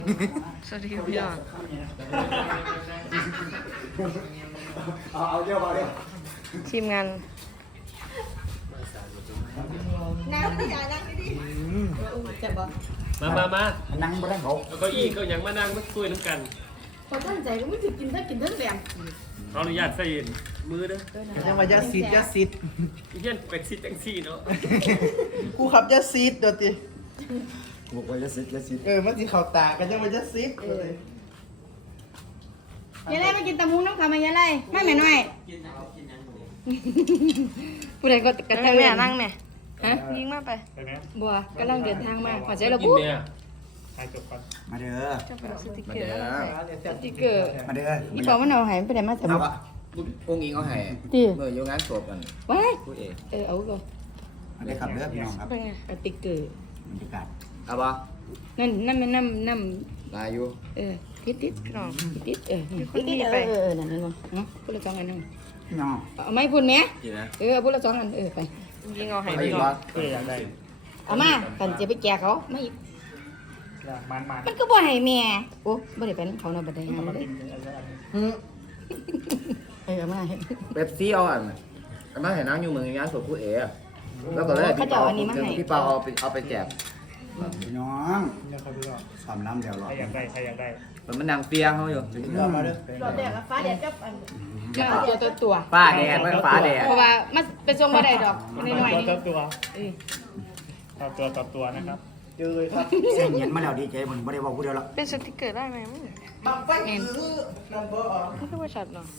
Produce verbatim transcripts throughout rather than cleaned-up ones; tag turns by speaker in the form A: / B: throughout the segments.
A: สวัสดีครับพี่น้อง
B: เอาเอาเดี๋ยวเอาเดี๋ยว
A: ทีมงาน
C: นั่งไม่ได้นั่งไม่ดีจะบอก
D: มามามา
B: นั่งบนนั่งเขา
D: แล้วก็อีกก็ยังมานั่งมาคุยน้ำกัน
C: พอตั้งใจก็ไม่ถึงกินถ้ากินทั้งแรง
D: ขออนุญาตใส่มือเด้อ
E: ยังว่ายาซีดยาซีด
D: อีเยี่ยนเป็ดซิจังซี่เนาะ
E: กูขับยาซีดเดี๋ยวติ
B: บอกว่าจะสิจะสิ
E: เออมันสิเข่าตากันยังว่ายาซีด
C: ยายไล่มากินตะมุงน้ำขาวมายายไล่ไม่แม่น้อยผู้ใดก็กระ
A: นั่
C: เตื้
A: ง
C: อ
A: แม่นั่งแม่
C: ฮะ
A: ยิงมาไป
C: บัวกำลังเดินทางมาขอใจเรา
D: กิน
C: ปุ๊บ
D: เนี่ย
B: มาเด้อ
A: จะไปเอาสติก
B: มา
A: เกอ
B: เด้
A: ร์
B: อ
C: สติ๊กเกอร์
B: มาเด้อ
C: อีปอมันเอาหายไปไหนมาแต่
B: เอา
C: บุ
B: ปะ
F: องค์อิงเขาให้
C: ตี
F: เมื่อโยงงานศพกัน
C: ว้าย
F: ผู้เอก
C: เออเอาก่อน
B: มาได้ครับเด้อพี่น้องครับ
A: เป็นไง
C: สติ๊กเกอร์
B: บรรยากาศ
F: เอาปะ
C: นั่นนั่นมันน้ำน้
F: ลายอยู่
C: ำเออติดติด
A: พี่น้อง
C: ติดเออติดติดเออเออนั่นนั่นเนาะพูดละสองอันนั่น
B: พี่น้อง
C: เอาไม่พูดไหม
F: กี่นะ
C: เออพูดละสองอันเออไป
A: ยิงเอาให้
F: ไม่
A: พี่
F: อี
A: น้
F: ก
A: อง
F: วะ
E: เอออยากได้
C: เอามากันจะไปแจกเขาไม่
E: มันมัน
C: มันก็บ่ให้แม่โอ้บ่ได้ไปนำเขาเนาะบ่ได้หา
E: มา
C: เลย
E: กินอะไรอันนี้
C: เออเอามาให้
F: เป๊ปซี่เอาอันอันนั้นเห็นนั่งอยู่เมืองงานศพผู้เอกแล้วก็เลยพี่เปาพี่เปาเอาไปเอาไปแจก
B: พี่น้อง
E: เนี่ยครับพี่น้อง
B: สามน้ำเดียวหรอ
E: ใครอยากได้ใครอยากได้
F: มันมันนางเฟียเขาอยู่
E: พี่น้องมาเด้อ
C: รอแดดฟ้าแดดกับอันตัวตัวตัว
F: ฟ้าแดดมันฟ้าแดด
C: เพราะว่ามันเป็นทรงบ่ได้ดอกน้อยๆนี่
E: ตัวตัว
C: เออ
E: ต่อตัวต่อตัวนะครับเจอเลยครับ
B: เสียงเย็นมาแล้วดีใจมันไม่ได้บอกผู้เดียวหรอก
A: เป็นสติกเกอร์ได้ไหมมึง
E: บังไฟคือนัมเบอร์ออ
A: ไม่ค่อยว่าชัดเนาะ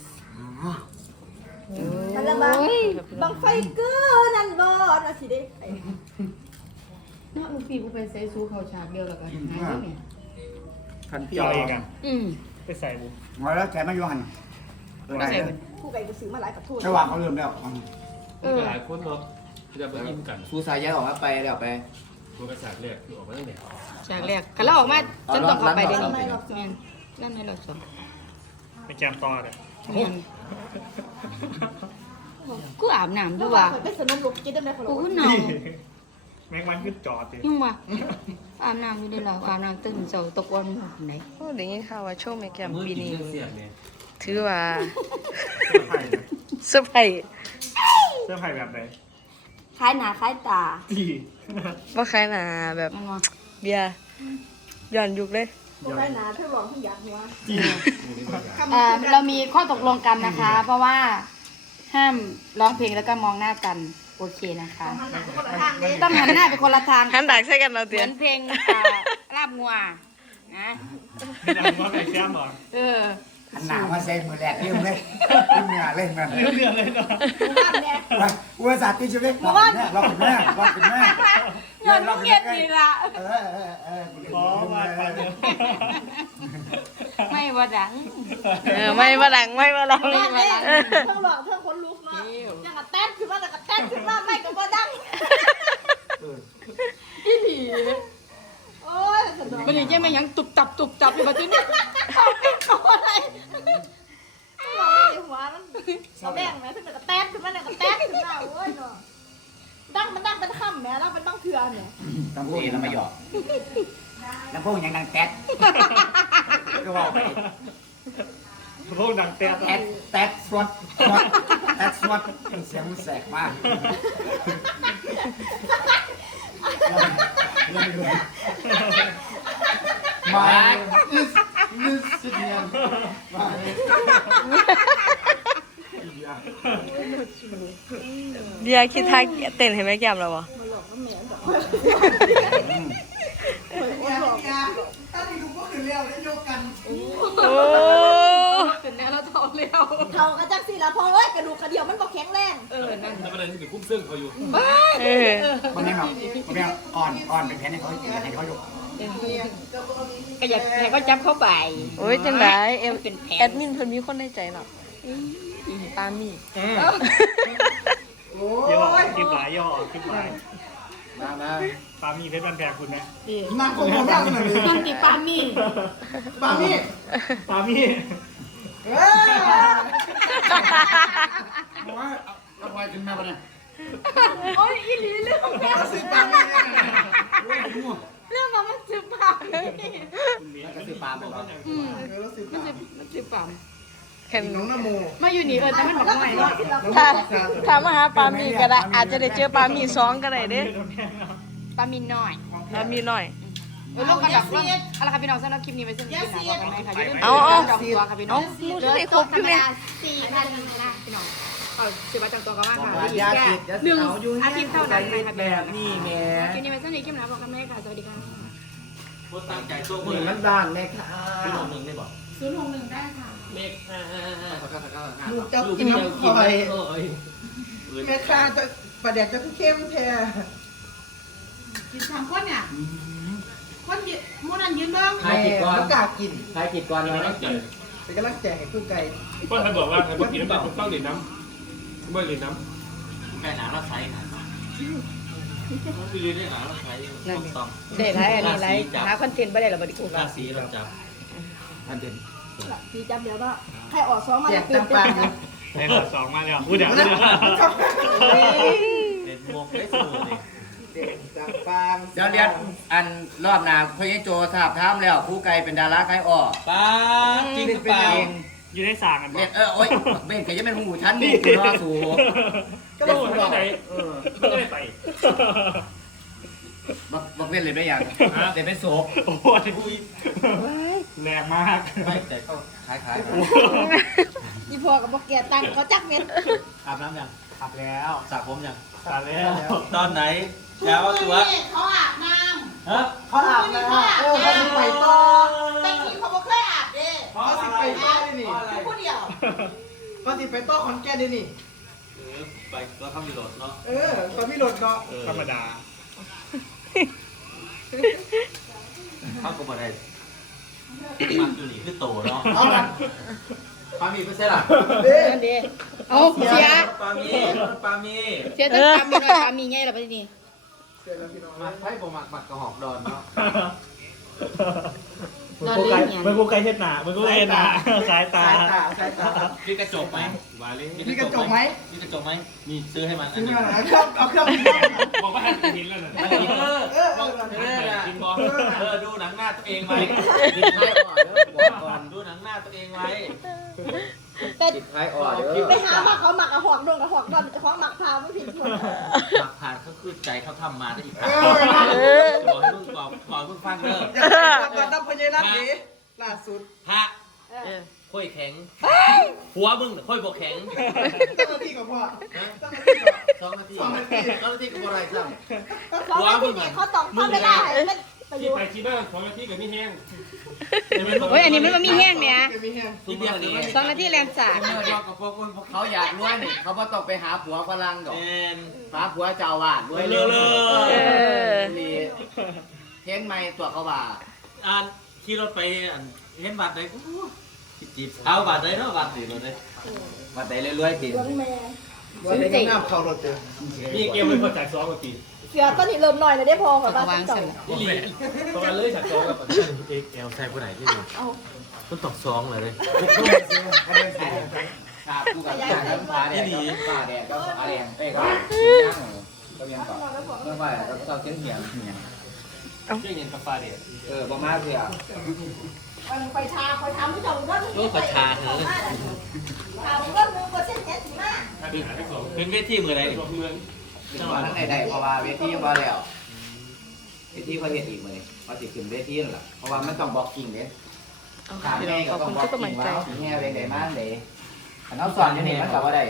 C: มันละมั้ง
G: บังไฟเกอนั่นบอนะสิเด้
C: เนาะลูกพี่กูไปใส่สู้เข้าฉากเดียวแล้วก็หายเนี่ย
F: คัน
E: พี่
F: เปีย
E: เอา
F: ว
E: เองกัน
C: อืม
E: ไปใส่บุ
B: มาแล้วแกมาอยู่หันได้เลย
G: ผู้ไก่ก็ซื้อมาหลายประตู
B: จังหวะเขาเริ่มแล้ว
C: เออ
D: หลายคนเนาะจะมาอิ่มกัน
F: ซูซายย้ายออกมาไปเดี๋ยวไป
D: ตัวกระสากแรกคือออกมาตั้งแต่
C: ฉากแรกคันเราออกมาจนต้องเข้าไปเด้นี่แม่นนั่นในรอบสอง
E: ไปแจมต่อเลย
C: แม่นกูอาบน้ำ
G: ดู
C: ด้วย
G: ว่า
C: ว่ะ
G: ไปสนุกลูกกินได้ไหมคน
C: กู
G: ละ
C: ก็หนาว
E: แม็กมันขึ้นจอดติ
C: ยังว่ะอาบน้ำอยู่ได้แล้วอาบน้ำตื่นเช้าตกวันไหน
A: โอ้เดี๋ยวนี้ข่าวว่าโชว์แม่แก้ม
D: มือ
A: ปี
D: กิน
A: นี้
D: เสียเนี่ย
A: ถือว่า
E: ไผ่
A: เซอร์ไพรส์
E: เสื้อไผ่แบบไหน
C: คล้ายหน้าคล้ายตา
E: ตี
A: ว่าใครน่ะแบบ
C: มันว่า
A: เบียร์ย้อนยุคเลย
G: ตัวได้หนาเธอลองทั้งอยากหัว
E: ตี
C: เอ่อเรามีข้อตกลงกันนะคะ เพราะว่าห้ามร้องเพลงแล้วก็มองหน้ากันโอเคนะคะ
G: หันหน้าไปคนละทางเด้
C: ต้องหันหน้าไปคนละทาง
A: หันดักใส่กันเรา
C: เห
A: เตี
C: มื
A: ย
C: อน นเพลงอ่าลาบงัวนะ
E: ไม่ได้ว่าไปแก้มหรอ
C: เออ
B: หันหน้ามาเซ็งมือแรกเริ่มเลยเริ่มเหนื่อยเล่นมัน
E: เรื่องเรื่องเลยเนาะ
G: บ้านเนี่ย
B: อุตส่าห์ตีชีวิตรอบแม่รอบแม่รอบแม่
C: ย้อนลูกเกียดนี่ละ
B: เออเออเออ
E: ขอมาไปเถอะ
C: ไม่ว่าดัง
A: เออไม่มาดังไม่มาลอง
G: บ้านเนี่ยเท่าหลอกเท่าคนลุกเนาะยังกะแต้นขึ้นมาแต่กะแต้นขึ้นมาไม่ก็บ่ดังอีหลีโอ้ยสนุก
C: มันนี่ยังไม่ยังตุบตับตุบตับอยู่แบบนี้
G: เขาเป็นเขาอะไรหลอกไม่หัวมันเราแบ่งนะถึงแต่กะแต้นขึ้นมาแต่กะแต้นขึ้นมาโอ้ยเนาะดังมันดังเป็นค่ำแม่แล้วมันต้องเถื่อนเนี่ย
B: ลำโพงยังไม่หยอกลำโพงยังดังแต๊ดก็บอกไป
E: พวกดังเตะ
B: แต๊ดแต๊ดสวดสวดแต๊ดสวดเสียงมันแสกมากมาลิสลิสสิเนี่ยมา
A: เบียร์คิดท่าเต้นให้แม่แก้มเราวะโอ้
C: เป็นแนวแล้วทองเร็ว
G: เขากระจักสิละพอเอ้ยกระดูกกระเดี่ยวมันบ่แข็งแรง
C: เออนั่น
D: แล้วประเด็นคือคุ้มซึ่งเขาอยู่
A: เออ
B: วันนี้ครับวันนี้อ่อนอ่อนเป็นแผนให้เขาให้เขาอยู่
C: ก็อยากให้เขาจับเข้าไป
A: โอ้ยจังไดเอ็ม
C: เป็นแผ
A: แอน ดมินเพิ่นมีคนในใจหรอกอีปามี่
E: ย่อคลิปหลายย่อคลิปหลาย
F: มามา
E: ปามีเพชรบันแพงคุณนะ
B: นั่งคงมองได้ขนาดนี้
C: นั่นติปามี่
B: ปามี่
E: ปามี
B: เฮ้ยว่าเอาไปกินแม่ปะเนี่ย
G: โอ้ยอีหลีเรื่องแม่
B: สิปามี่เนี่ยโอ้ย
C: เรื่องมันมันสืบปามเลย
F: แล้วก็ซื้อปลาไปบ่
C: อืม
E: เออแล้วสิ
C: มันสืบมันสืบปาม
A: เห็น
E: น้องนโม
C: มาอยู่นี่เออแต่มันบอกหน่อยเนาะ
A: ถ้าถ้ามาหาปลาหมีก็ได้อาจจะได้เจอปลาหมีสองก็ได้เด้
C: ปลามินน้อย
A: ปลาหมีหน่อย
C: เออลงกระดับว่าเอาละค่ะพี่น้องสำหรับคลิปนี้ไปสนุกกันนะบอกกันไหมค่ะอย่าลืม
A: เอาเอา
C: จองตัวค่ะพี่น้
A: เอา
C: อง
A: หมูจะได้ครบใช่ไหม
C: สี่พันนะพี่น้องเอาสิบวันจองตัวกันว่า
F: บอก
C: ค่ะ
F: ว่าอย่าคิดอย่า
C: หนึ่ง
F: เอาอยู่
C: อาทิตย์เท่านั้นนะคะ
F: แบบนี้แหม่
C: คลิปนี้ไปสนุกคลิปหน้าบอกกันไหมค่ะสวัสดีค่ะ
D: โคตรตั้งใจโซ่
F: มื
D: มื
F: อ
D: อ
F: มันด้านแม่ค่ะ
D: พี่น้องหนึ่งได้บอก
C: ศูนย์หกหนึ่งได้ค่ะ
D: เมฆอ่าอ่าอ่า
E: ลูกเจ้า
D: ลูก
E: กิน
D: เดียว
E: น้ำ
D: กิน
E: คอย
D: โอ้ย
E: แม่ค้าจะประเด็กจะเข้มแท้
G: กินสามคนเนี่ยคนยืนมูนันยืนเบิ้ง
F: ใครกินก่อน
E: แล้วกล้ากิน
F: ใครกินก่อน
D: กำ
F: เล
D: ลั
F: ย
D: งใจ
E: เป็นกำลังแจกให้กู้ไก่
D: ก็ท่านบอกว่าท่านบอกกินน้ำตาลต้องดื่มน้ำไม่ดื่มน้ำแม่หนาเราใช้ค่ะมันคือได้หนาเราใช้ต้อง
A: เด็กไรอันนี้ไรหาคอนเทนต์ไม่ได้หรอบริกู
D: ราศีเราจับ
F: ท่านเป็น
G: สีจำเดี๋ยวว่าใครออกสองมา
E: แจ
G: แล้
E: ก
G: วตื่น
E: ตาม
G: เต้
E: ปาก
G: น
E: นะ
D: ได้สองมาแล้วพูดอย่างนี้เด็ดมกได้สูเลย
E: แจกตามปาก
F: เดี๋ยวเรียนอันรอบหน้าพี่โจทราบถามแล้วผู้ไกลเป็นดาราใครออก
D: ป้าจริงหรือเปล่า
E: อยู่ในสางกัน
F: เล่นเออโอ๊ยเบ้นก็ยังเป็นหูชั้นนี่รอสู
E: ก็บอกว่า
D: ไหนไม่ได้ไป
F: บักบักเว้นเลยไม่ยังแต่เป็นโศก
E: โอ้ยแรงมาก
D: ไม่แต่ก็คล้าย
G: อีพอกับบอกแกตังเขาจักเม็ด
D: ๆอาบน้ำยัง
E: ขับแล้ว
D: สระผมยัง
E: สาแล้ว
D: ตอนไหนแล้วตัว
G: เขาอาบน้
D: ฮะ
E: เขาอาบแล้วเออเขาสิไปต่อ
G: ำแต่กี้เขาบอกเคยอาบเด้
E: เขาสิไปต่อนี่นี่
G: ผู้เดียว
E: เขาสิไปต่อขอนแก่นนี่นี่
D: เออไปก็เข้ามีรถเนาะ
E: เออเขามีรถเนาะธรรมดา
D: เข้าก็บ่ได้มันอยู่นี่คือโตเนาะ
E: เอาละ
F: ปามีเป็นเส้นหรอ
E: เด้
C: นั่นดีเอาเสีย
D: ปามีปามี
C: เสียตั้งปามมีน้อยปามมีไงล่ะพี่นี่
E: เสร็จแล้วพี่น้อง
F: มัดไพ่บ่มักมักกระหอกดอนเนาะ
C: นอนเล่นเนี่ย
E: มันกูไกลเฮ็ดหนามันกูไกลเฮ็ดหนาสายตาสายตาสายตา
D: มีกระจกไหมวาเลย
E: มีกระจกไหม
D: มีกระจกไหมมีซื้อให้มัน
E: ซื้อมาหาเครื่องเอาเครื่องบินมา
D: บอกว่าให้กินแล้วนะเออ
E: เออเออ
D: เออกินบอลเออดูหนังหน้าตัวเองไว้
F: ติดไพ่อ่อนเด้อบอกก่อน
D: ดูหนังหน้าตัวเองไว้
G: แต่
F: ติดไพ่อ่อนเด้อ
G: ไปหาหมักเขาหมักกระหอกดงกระหอกดอนจะของหมักพาวไม่ผิดคน
D: หลักฐานเขาคือใจเขาทำมาได้อีกค
E: เอ
D: รั้ง
E: อ
D: จะบอกให้มึงบอกบอกมึงฟังเด้อ
E: อย่าไปกับดับพญานาคดีล่าสุด
D: พระค่อยแข็ง หัวมึงค่อยบอกแข็ง
E: ตั้งนาทีกับว่าตั้งนาทีกับ
D: สองนาที
E: สองนาที
D: สองนาทีกับอะไรครับ
G: เขาไม่ที่นี่เขาต้องทำไม่ได้เป็นประโย
D: ที่
G: ช
D: ไป
G: น์
D: ที่บ้านสองนาทีกับพี่แห้ง
C: โอ้ยอันนี้มันมันมีแห้งเนี่ย
E: มีแห้ง
D: ที่เดียวนี้
C: สองนาทีแรงสาด
F: เมื่อเดียวกับพวกคนเขาอยากรวยนี่เขาบ่ต้องไปหาผัวฝรั่งดอก
D: แอน
F: หาผัวเจ้าอาวาดรวย
D: เล
F: เร็
D: ยว เล
A: เอย อ
F: นี่เห็นไหมตัวเขาว่า
D: อ่านขี่รถไปอันเห็นบัตรเลยจีบเอาบัตรเลยเนาะบัตรสิรถเลย
F: มาได้รวยๆที
G: เรื่องแม่
E: ว่าได้น้ำเข้ารถเจอ
D: นี่เกมเลยพอจ่ายสองกว่าปี
G: เสือตอนนี้เริ่มหน่อยเลยได้พอกับบ้านเก่า
D: นี่ลีตอนเลยจ่ายสองกับเอ็กเอลใส่ผู้ไหนที่นี่
G: เอา
D: มันตกสองเลยเลย
F: ครับกูกับจางน้ำฟ้าแดดกับฟ้าแดดก็ฟ้าแดงเอ้ยก็ก็ยังก่อนเมื่อวานก็ต้องเส้นเหียงเหียง
D: เรื่องเงินกาแฟเดีย
F: เออประมาณเสีย
G: ไปชาคอยทำที่เจ้าก็
D: ลูกประชาเถอะ
G: ทำก็มือเปอร์เซ็นต์เจ็ดสิบห้า
D: เป็นเวทีมืออะไรดิ
F: จังหวะทั้งใดๆเพราะว่าเวทียังบ่แล้วเวทีเขาเฮ็ดอีกมื้อนี้เขาสิขึ้นเวทีนั่นล่ะเพราะว่ามันต้องบล็อกกิ้งเด้
A: เอาค่ะพี่น้องขอบคุณทุกกำลังใจ
F: แห่เวงได้มาเด้คันเฮาสอนอยู่นี่มันก็บ่ได้